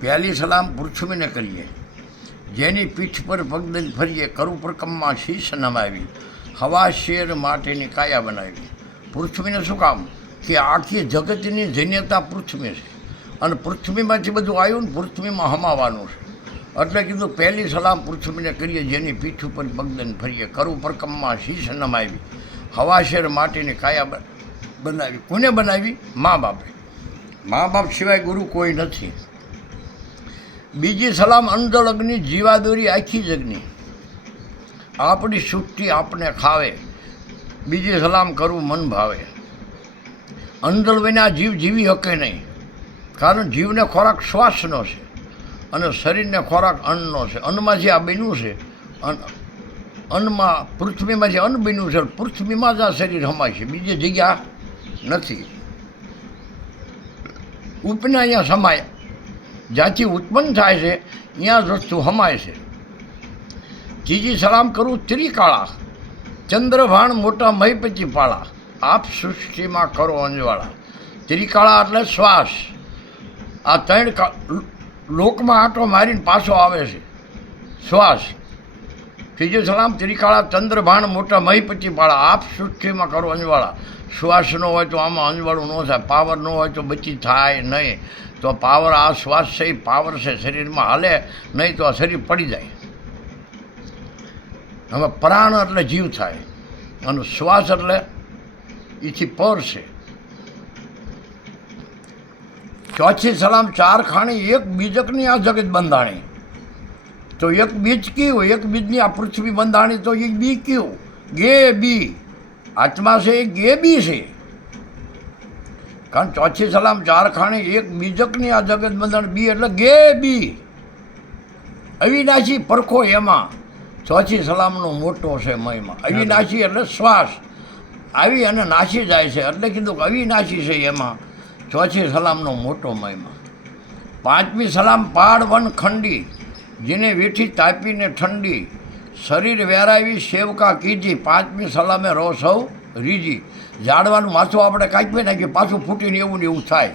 પહેલી સલામ પૃથ્વીને કરીએ, જેની પીઠ પર પગદન ફરીએ, કરું પ્રકમમાં શીશ નમાવી, હવા શેર માટેની કાયા બનાવી. પૃથ્વીને શું કામ? કે આખી જગતની જન્યતા પૃથ્વી છે અને પૃથ્વીમાંથી બધું આવ્યું ને પૃથ્વીમાં હમાવાનું છે. એટલે કીધું પહેલી સલામ પૃથ્વીને કરીએ, જેની પીઠ ઉપર પગદન ફરીએ, કરું પ્રકમમાં શીશ નમાવી, હવા શેર માટેની કાયા બનાવી. કોને બનાવી? મા બાપે. મા બાપ સિવાય ગુરુ કોઈ નથી. બીજી સલામ અંજળ અગ્નિ, જીવાદોરી આખી જગની, આપણી સૃષ્ટિ આપણે ખાવે. બીજી સલામ કરવું મન ભાવે. અંજળ વિના જીવ જીવી શકે નહીં, કારણ જીવને ખોરાક શ્વાસનો છે અને શરીરને ખોરાક અન્નનો છે. અન્નમાંથી આ બન્યું છે, અન્નમાં પૃથ્વીમાંથી અન્ન બન્યું છે. પૃથ્વીમાં જ આ શરીર હમાય છે, બીજી જગ્યા નથી. ઉપને અહીંયા સમાય, જ્યાંથી ઉત્પન્ન થાય છે ત્યાં જ વસ્તુ હમાય છે. ત્રીજી સલામ કરું ત્રિકાળા, ચંદ્રભાણ મોટા મહીપતિ પાળા, આપ સૃષ્ટિમાં કરો અંજવાળા. ત્રિકાળા એટલે શ્વાસ. આ ત્રણ લોકમાં આંટો મારીને પાછો આવે છે શ્વાસ. ત્રીજી સલામ ત્રિકાળા, ચંદ્રભાણ મોટા મહીપતિ પાળા, આપ સૃષ્ટિમાં કરો અંજવાળા. શ્વાસ ન હોય તો આમાં અંજવાળું ન થાય, પાવર ન હોય તો બચી થાય નહીં. તો પાવર, આ શ્વાસ છે એ પાવર છે, શરીરમાં હાલે નહીં તો આ શરીર પડી જાય. હવે પ્રાણ એટલે જીવ થાય અને શ્વાસ એટલે એથી પર છે. ચોથી સલામ ચાર ખાણી, એક બીજકની આ જગત બંધાણી. તો એક બીજ કયું? એક બીજની આ પૃથ્વી બંધાણી, તો એક બી કયું? ગે બી. આત્મા છે એ ગે બી છે. કારણ ચોથી સલામ ચાર ખાણી, એક બીજકની આ જગત બંધાણી. બી એટલે ગે બી, અવિનાશી પરખો એમાં. ચોથી સલામનો મોટો છે મહિમા. અવિનાશી એટલે શ્વાસ આવી અને નાશી જાય છે, એટલે કીધું કે અવિનાશી છે એમાં. ચોથી સલામનો મોટો મહિમા. પાંચમી સલામ પાડ વન ખંડી, જેને વેઠી તાપીને ઠંડી, શરીર વેરાવી સેવકા કીધી. પાંચમી સલામે રો સૌ રીજી. ઝાડવાનું માથું આપણે કાપી નાખીએ, પાછું ફૂટીને એવું ને એવું થાય.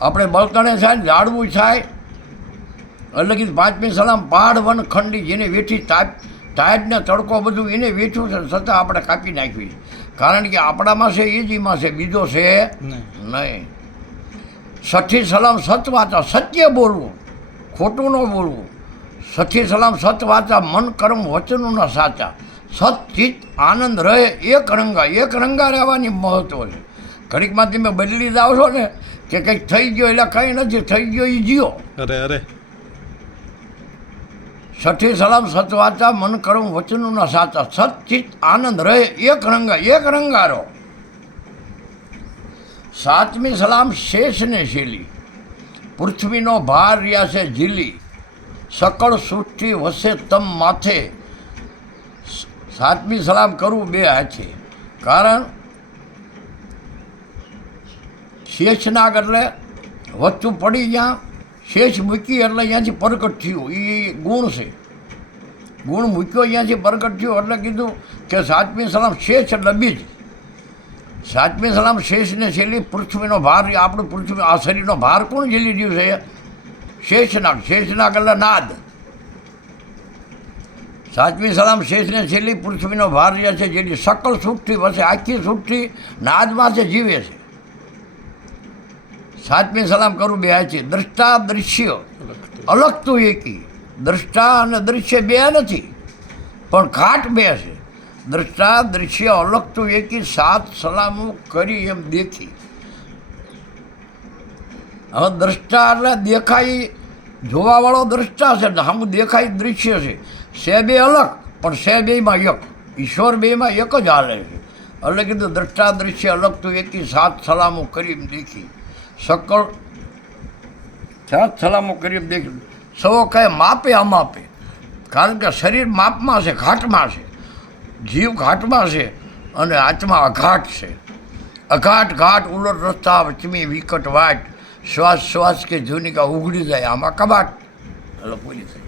આપણે બળતણે થાય ને ઝાડવું થાય. એટલે કે પાંચમી સલામ પાડ વન ખંડી, જેને વેઠી તાપને તડકો બધું એને વેઠ્યું છે, છતાં આપણે કાપી નાખવી. કારણ કે આપણામાં છે એ જ એમાં છે, બીજો છે નહીં. છઠ્ઠી સલામ સત વાચા, સત્ય બોલવું, ખોટું ન બોલવું. છઠ્ઠી સલામ સત વાચા, મન કર્મ વચનું ન સાચા. સત ચિત્ત આનંદ રહે એક રંગા. એક રંગા રહેવાની મહત્વ છે. ઘડીકમાં તમે બદલી જાઓ છો ને કે કંઈક થઈ ગયો, એટલે કંઈ નથી થઈ ગયો, એ જીઓ. અરે છઠ્ઠી સલામ સત વાચા, મન કર્મ વચનું ન સાચા. સત ચિત્ત આનંદ રહે એક રંગા. એક રંગારો. સાતમી સલામ શેષને શીલી, પૃથ્વીનો ભાર રહ્યા છે ઝીલી, સકળ સૃષ્ટિ વસે તમ માથે. સાતમી સલામ કરવું બે હાથે. કારણ શેષનાગ એટલે વસ્તુ પડી જ્યાં, શેષ મૂકી એટલે અહીંયાથી પ્રગટ થયું, એ ગુણ છે. ગુણ મૂક્યો અહીંયાથી પ્રગટ થયો, એટલે કીધું કે સાતમી સલામ શેષ એટલે બીજ. સાતમી સલામ શેષને શેલી, પૃથ્વીનો ભાર. આપણું પૃથ્વી, આ શરીરનો ભાર કોણ ઝીલી રહ્યું છે? શેષનાગ. શેષનાગ એટલે નાદ. સાતમી સલામ શેષને છેલ્લી, પૃથ્વીનો ભાર રહ્યા છે જેની સકળ સૃષ્ટિ વસે. આખી સૃષ્ટિ નાદમાં છે, જીવે છે. સાતમી સલામ કરું બે હાથે. દ્રષ્ટા દૃશ્ય અલગ તો એકી. દ્રષ્ટા અને દૃશ્ય બે નથી, પણ ઘાટ બે છે. દ્રષ્ટા દૃશ્ય અલગ તો એકી, સાત સલામો કરી એમ દેખી. હવે દ્રષ્ટા એટલે દેખાય, જોવાવાળો દ્રષ્ટા છે, સામું દેખાય દૃશ્ય છે. સે બે અલગ, પણ સે બેમાં એક. ઈશ્વર બેમાં એક જ હાલે છે. એટલે કીધું દ્રષ્ટા દૃશ્ય અલગ તો એકી, સાત સલામો કરી દેખી. સકળ સાત સલામો કરી દેખી. સૌ કહે માપે અમાપે. કારણ કે શરીર માપમાં છે, ઘાટમાં છે. જીવ ઘાટમાં છે અને આત્મા અઘાટ છે. અઘાટ ઘાટ ઉલટ રસ્તા, વચમી વિકટ વાટ, શ્વાસ શ્વાસ કે જૂનિકા ઉઘડી જાય, આમાં કબાટ. એટલે પૂરી થઈ.